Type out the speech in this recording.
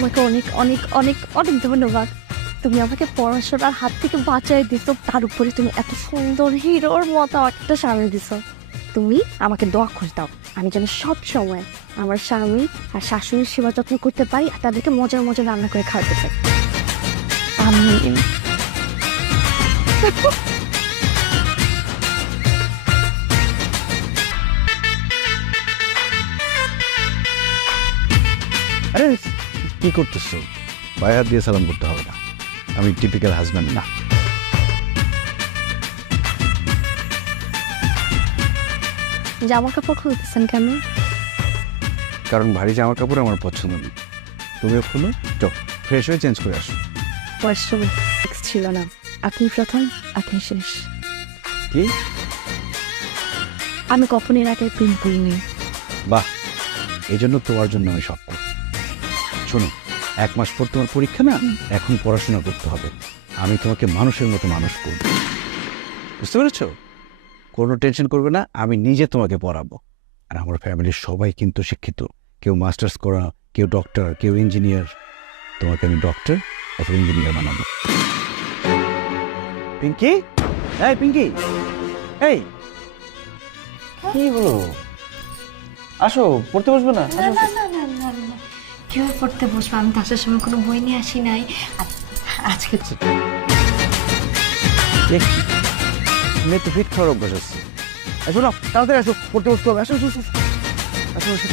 তোমাকে অনেক অনেক অনেক অনেক ধন্যবাদ। তুমি আমাকে পড়াশোনার হাত থেকে বাঁচাই দিছো, তার উপরে তুমি এত সুন্দর হিরোর মতো একটা স্বামী দিছো। তুমি আমাকে দোয়া করে দাও আমি যেন সব সময় আমার স্বামী আর শাশুড়ির সেবা যত্ন করতে পারি আর তাদেরকে মজার মজার রান্না করে খাওয়াতে পারি। আমিন। আরে কি করতেছো? পায়ে হাত দিয়ে সালাম করতে হবে না, আমি টিপিক্যাল হাজব্যান্ড না। জামা কাপড় খুলতেছেন কেন? কারণ ভারী জামা কাপড় আমার পছন্দ নেই। তুমিও খুলো, চল ফ্রেশ হয়ে চেঞ্জ করে আসো। ওয়াশরুমে ছিল না, আপনি প্রথম আপনি শেষ। কি? আমি কখন এর আগে প্রেম করিনি। বাহ, এই জন্য তোমার জন্য আমি সব করি। শোনো, 1 মাস পর তোমার পরীক্ষা না, এখন পড়াশোনা করতে হবে। আমি তোমাকে মানুষের মতো মানুষ করব, বুঝতে পেরেছো? কোনো টেনশন করবে না, আমি নিজে তোমাকে পড়াবো। আর আমার ফ্যামিলির সবাই কিন্তু শিক্ষিত, কেউ মাস্টার্স করা, কেউ ডক্টর, কেউ ইঞ্জিনিয়ার। তোমাকে আমি ডক্টর অথবা ইঞ্জিনিয়ার বানাবো। পিঙ্কি, এই পিঙ্কি, এই কি হলো? আসো, পড়তে বসবে না? না না না না না না, কিভাবে পড়তে বসবো? আমি তো আসার সময় কোনো বই নিয়ে আসি নাই। আজকে মেয়ে তো ফিট খাওয়ার অভ্যাস আছে। শোনো, তাড়াতাড়ি আসো, পড়তে বসতে হবে। আসো আসো আসো আসো আসো।